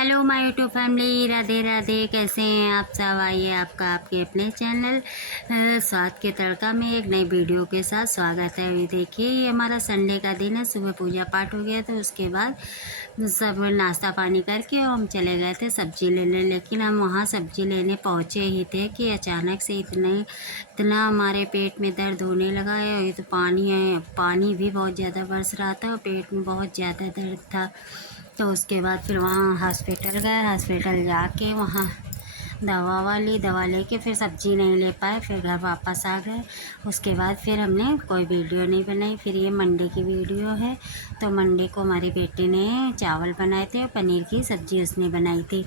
Hello my YouTube family, Radhe Radhe. कैसे हैं आप सब? आइए आपका आपके अपने चैनल स्वाद के तड़का में एक नई वीडियो के साथ स्वागत है। अभी देखिए, ये हमारा संडे का दिन है। सुबह पूजा पाठ हो गया, तो उसके बाद सब नाश्ता पानी करके हम चले गए थे सब्जी लेने। लेकिन हम वहाँ सब्जी लेने पहुँचे ही थे कि अचानक से इतना हमारे पेट में दर्द होने लगा है। ये तो पानी है, पानी भी बहुत ज़्यादा बरस रहा था और पेट में बहुत ज़्यादा दर्द था। तो उसके बाद फिर वहाँ हॉस्पिटल गए। हॉस्पिटल जाके वहाँ दवा लेके फिर सब्जी नहीं ले पाए, फिर घर वापस आ गए। उसके बाद फिर हमने कोई वीडियो नहीं बनाई। फिर ये मंडे की वीडियो है। तो मंडे को हमारी बेटी ने चावल बनाए थे और पनीर की सब्ज़ी उसने बनाई थी,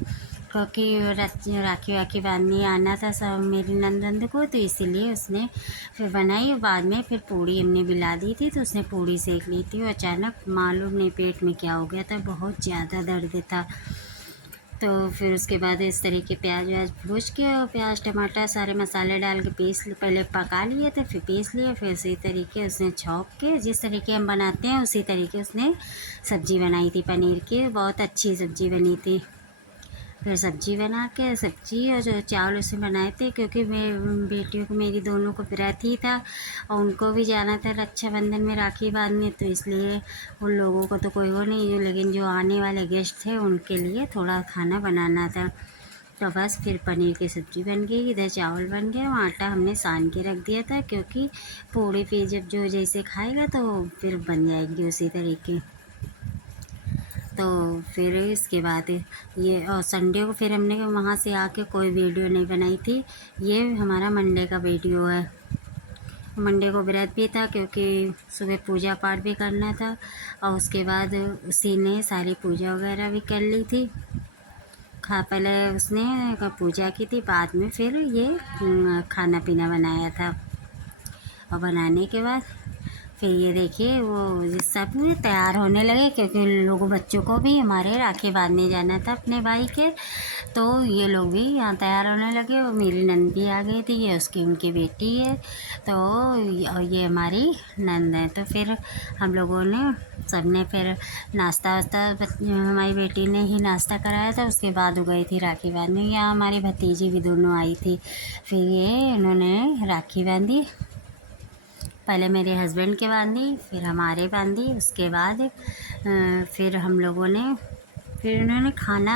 क्योंकि राखी वाखी बांधने आना था सब मेरी नंद को, तो इसीलिए उसने फिर बनाई। बाद में फिर पूड़ी हमने बिला दी थी, तो उसने पूड़ी सेक ली थी। और अचानक मालूम नहीं पेट में क्या हो गया था, बहुत ज़्यादा दर्द था। तो फिर उसके बाद इस तरीके प्याज व्याज भूज के और प्याज टमाटर सारे मसाले डाल के पहले पका लिए थे, फिर पीस लिए। फिर उसी तरीके उसने छौंक के, जिस तरीके हम बनाते हैं उसी तरीके उसने सब्ज़ी बनाई थी पनीर की। बहुत अच्छी सब्ज़ी बनी थी। फिर सब्ज़ी बना के सब्ज़ी और जो चावल उसे बनाए थे, क्योंकि मेरी बेटियों को, मेरी दोनों को व्रत ही था और उनको भी जाना था रक्षाबंधन में राखी बांधने। तो इसलिए उन लोगों को तो कोई वो नहीं, लेकिन जो आने वाले गेस्ट थे उनके लिए थोड़ा खाना बनाना था। तो बस फिर पनीर की सब्ज़ी बन गई, इधर चावल बन गए। और आटा हमने सान के रख दिया था, क्योंकि पूड़ी फिर जब जो जैसे खाएगा तो फिर बन जाएगी उसी तरीके। तो फिर इसके बाद ये और संडे को फिर हमने वहाँ से आके कोई वीडियो नहीं बनाई थी। ये हमारा मंडे का वीडियो है। मंडे को व्रत भी था, क्योंकि सुबह पूजा पाठ भी करना था और उसके बाद उसी ने सारी पूजा वगैरह भी कर ली थी। पहले उसने पूजा की थी, बाद में फिर ये खाना पीना बनाया था। और बनाने के बाद फिर ये देखिए वो सब तैयार होने लगे, क्योंकि लोगों बच्चों को भी हमारे राखी बांधने जाना था अपने भाई के। तो ये लोग भी यहाँ तैयार होने लगे और मेरी नंद भी आ गई थी। ये उनकी बेटी है। तो और ये हमारी नंद है। तो फिर हम लोगों ने सबने फिर नाश्ता वास्ता हमारी बेटी ने ही नाश्ता कराया था। उसके बाद हो गई थी राखी बांधने। यहाँ हमारी भतीजी भी दोनों आई थी। फिर ये इन्होंने राखी बांधी, पहले मेरे हस्बैंड के बांधी, फिर हमारे बांधी। उसके बाद फिर हम लोगों ने, फिर उन्होंने खाना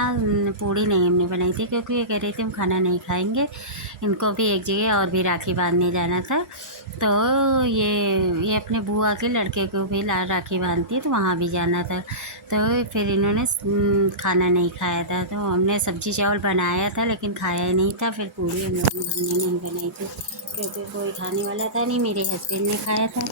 पूड़ी नहीं हमने बनाई थी, क्योंकि ये कह रही थी हम खाना नहीं खाएंगे। इनको भी एक जगह और भी राखी बांधने जाना था। तो ये अपने बुआ के लड़के को भी राखी बांधती है, तो वहाँ भी जाना था। तो फिर इन्होंने खाना नहीं खाया था। तो हमने सब्जी चावल बनाया था लेकिन खाया ही नहीं था। फिर पूड़ी हमने नहीं बनाई थी, क्योंकि कोई खाने वाला था नहीं। मेरे हस्बैंड ने खाया था,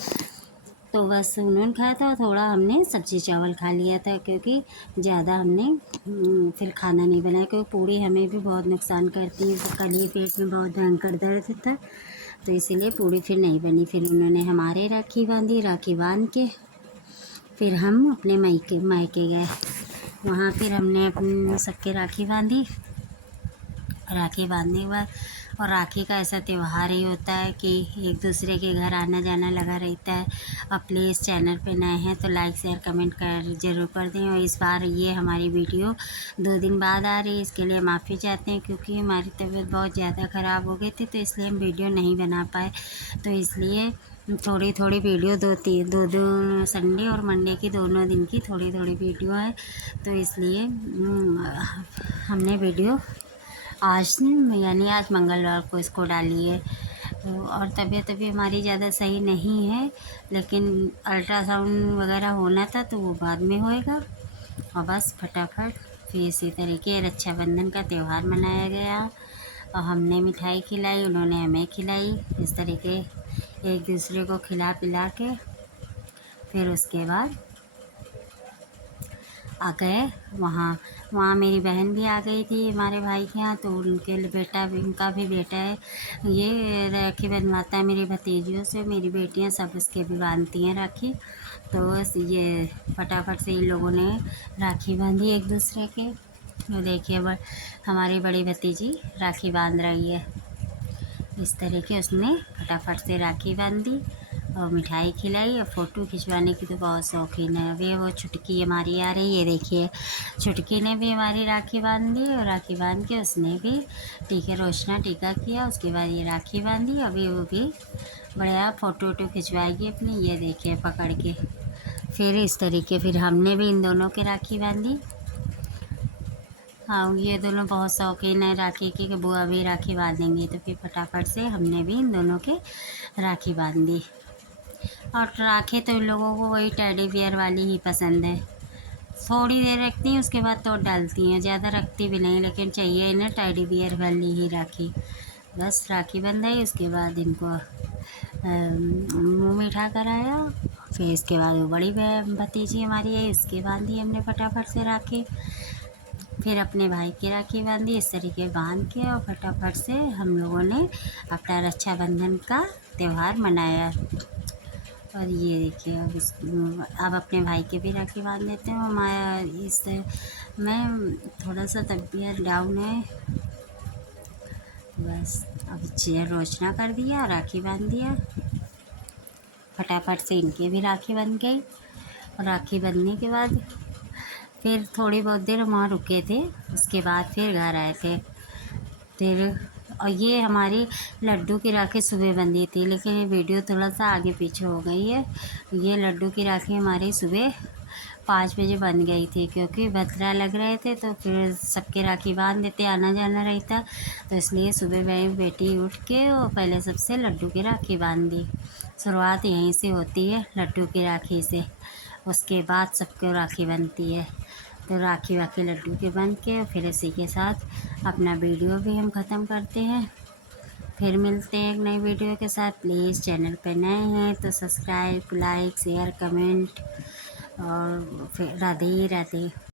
तो बस उन्होंने खाया था। थोड़ा हमने सब्ज़ी चावल खा लिया था, क्योंकि ज़्यादा हमने फिर खाना नहीं बनाया, क्योंकि पूड़ी हमें भी बहुत नुकसान करती है। कल ही पेट में बहुत भयंकर दर्द था, तो इसीलिए पूड़ी फिर नहीं बनी। फिर उन्होंने हमारे राखी बांधी। राखी बांध के फिर हम अपने मायके गए। वहाँ फिर हमने अपने सबके राखी बांधी। राखी बांधने के बाद, और राखी का ऐसा त्यौहार ही होता है कि एक दूसरे के घर आना जाना लगा रहता है। और प्लीज़ चैनल पे नए हैं तो लाइक शेयर कमेंट ज़रूर कर दें। और इस बार ये हमारी वीडियो 2 दिन बाद आ रही है, इसके लिए माफ़ी चाहते हैं, क्योंकि हमारी तबीयत बहुत ज़्यादा ख़राब हो गई थी, तो इसलिए हम वीडियो नहीं बना पाए। तो इसलिए थोड़ी थोड़ी वीडियो दो संडे और मंडे की दोनों दिन की थोड़ी थोड़ी वीडियो है। तो इसलिए हमने वीडियो आज यानी आज मंगलवार को इसको डाली है। और तबीयत अभी हमारी ज़्यादा सही नहीं है, लेकिन अल्ट्रासाउंड वगैरह होना था, तो वो बाद में होएगा। और बस फटाफट फिर इसी तरीके रक्षाबंधन का त्यौहार मनाया गया। और हमने मिठाई खिलाई, उन्होंने हमें खिलाई। इस तरीके एक दूसरे को खिला पिला के फिर उसके बाद आ गए वहाँ। वहाँ मेरी बहन भी आ गई थी हमारे भाई के यहाँ, तो उनके बेटा भी, उनका भी बेटा है, ये राखी बंधवाता है मेरी भतीजियों से। मेरी बेटियाँ सब उसके भी बांधती हैं राखी। तो बस ये फटाफट से इन लोगों ने राखी बांधी एक दूसरे के। तो देखिए हमारी बड़ी भतीजी राखी बांध रही है। इस तरीके उसने फटाफट से राखी बांधी। और मिठाई खिलाई। और फ़ोटो खिंचवाने की तो बहुत शौकीन है। अभी वो छुटकी हमारी आ रही है, देखिए छुटकी ने भी हमारी राखी बांध दी, और राखी बांध के उसने भी रोशना टीका किया। उसके बाद ये राखी बांधी। अभी वो भी बढ़िया फ़ोटो वोटो खिंचवाएगी अपनी, ये देखिए पकड़ के। फिर इस तरीके फिर हमने भी इन दोनों के राखी बांधी। हाँ, ये दोनों बहुत शौकीन है राखी के, कि बुआ भी राखी बांधेंगी, तो फिर फटाफट से हमने भी इन दोनों के राखी बांध दी। और राखी तो इन लोगों को वही टेडी बियर वाली ही पसंद है। थोड़ी देर रखती हैं, उसके बाद तोड़ डालती हैं, ज़्यादा रखती भी नहीं, लेकिन चाहिए इन्हें टेडी बियर वाली ही राखी। बस राखी बंधाई, उसके बाद इनको मुँह मीठा कराया। फिर इसके बाद वो बड़ी भतीजी हमारी है, उसके बांधी हमने फटाफट से राखी। फिर अपने भाई की राखी बांधी। इस तरीके बांध के और फटाफट से हम लोगों ने अपना रक्षाबंधन का त्यौहार मनाया। और ये देखिए अब अपने भाई के भी राखी बांध लेते हैं। हमारा इस मैं थोड़ा सा तबीयत डाउन है, बस अब चेयर रोशना कर दिया, राखी बांध दिया। फटाफट से इनके भी राखी बन गई। और राखी बंधने के बाद फिर थोड़ी बहुत देर वहाँ रुके थे, उसके बाद फिर घर आए थे। फिर और ये हमारी लड्डू की राखी सुबह बंधी थी, लेकिन ये वीडियो थोड़ा सा आगे पीछे हो गई है। ये लड्डू की राखी हमारी सुबह 5 बजे बन गई थी, क्योंकि भद्रा लग रहे थे, तो फिर सबके राखी बांध देते, आना जाना रहता, तो इसलिए सुबह मेरी बेटी उठ के और पहले सबसे लड्डू की राखी बांध दी। शुरुआत यहीं से होती है, लड्डू की राखी से, उसके बाद सबको राखी बनती है। तो राखी वाखी लड्डू के बन के फिर इसी के साथ अपना वीडियो भी हम ख़त्म करते हैं। फिर मिलते हैं एक नई वीडियो के साथ। प्लीज़ चैनल पर नए हैं तो सब्सक्राइब, लाइक, शेयर, कमेंट, और फिर राधे राधे।